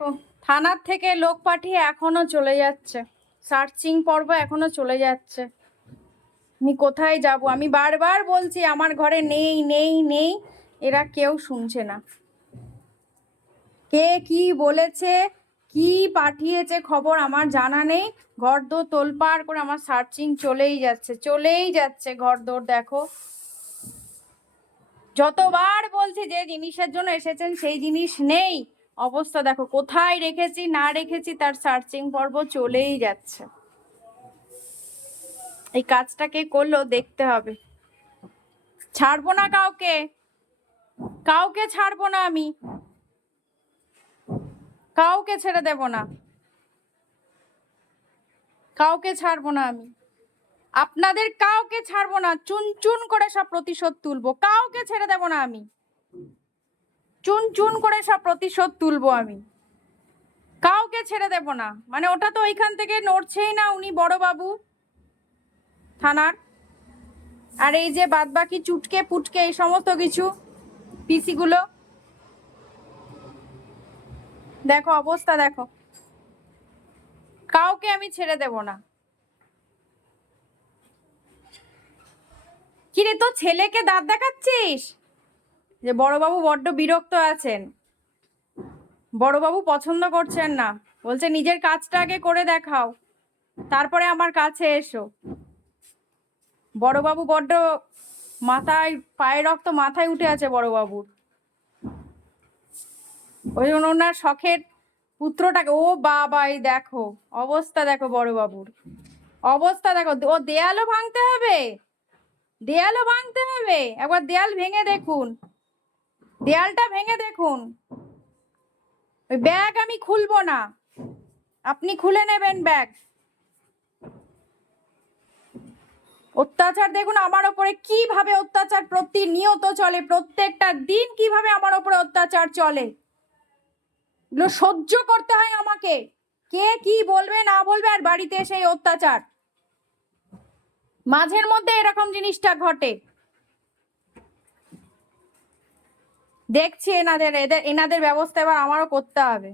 ও, থানার থেকে লোক পাঠিয়ে এখনো চলে যাচ্ছে, সার্চিং পর্ব এখনো চলে যাচ্ছে। আমি কোথায় যাব? আমি বারবার বলছি আমার ঘরে নেই নেই নেই, এরা কেউ শুনছে না। কে কি বলেছে, কি পাঠিয়েছে খবর আমার জানা নেই। ঘরদোর তোলপাড় করে আমার সার্চিং চলেই যাচ্ছে চলেই যাচ্ছে। ঘরদোর দেখো, যতবার বলছি যে জিনিসের জন্য এসেছেন সেই জিনিস নেই। অবস্থা দেখো, কোথায় রেখেছি না রেখেছি তার সার্চিং পর্ব চলেই যাচ্ছে। এই কাজটা কে করলো দেখতে হবে। ছাড়বো না কাউকে, কাউকে ছাড়বো না, আমি কাউকে ছেড়ে দেব না, কাউকে ছাড়বো না আমি। আপনাদের কাউকে ছাড়বো না, চুন চুন করে সব প্রতিশোধ তুলবো। কাউকে ছেড়ে দেব না আমি, চুন চুন করে সব প্রতিশোধ তুলবো আমি। কাউকে ছেড়ে দেব না। মানে ওটা তো ওইখান থেকে নড়ছেই না উনি বড়বাবু থানার। আর এই যে বাদ বাকি চুটকে পুটকে এই সমস্ত কিছু পিসিগুলো, দেখো অবস্থা দেখো। কাউকে আমি ছেড়ে দেব না। কিরে, তো ছেলেকে দাঁত দেখাচ্ছিস? যে বড়বাবু বড্ড বিরক্ত আছেন, বড়বাবু পছন্দ করছেন না, বলছে নিজের কাজটা আগে করে দেখাও, তারপরে আমার কাছে এসো। বড়বাবু বড্ড মাথায়, পায়ের রক্ত মাথায় উঠে আছে বড়বাবুর। ওই জন্য ওনার শখের পুত্রটাকে, ও বাবা এই দেখো অবস্থা দেখো বড়বাবুর অবস্থা দেখো। ও দেয়ালও ভাঙতে হবে, দেয়ালও ভাঙতে হবে। একবার দেয়াল ভেঙে দেখুন, দেয়ালটা ভেঙে দেখুন। ওই ব্যাগ আমি খুলবো না, আপনি খুলে নেবেন ব্যাগ। অত্যাচার দেখুন আমার ওপরে কিভাবে অত্যাচার প্রতিনিয়ত চলে, প্রত্যেকটা দিন কিভাবে আমার ওপরে অত্যাচার চলে। এগুলো সহ্য করতে হয় আমাকে। কে কি বলবে না বলবে, আর বাড়িতে সেই অত্যাচার মাঝের মধ্যে এরকম জিনিসটা ঘটে। দেখছি এনাদের ব্যবস্থা এবার আমারও করতে হবে।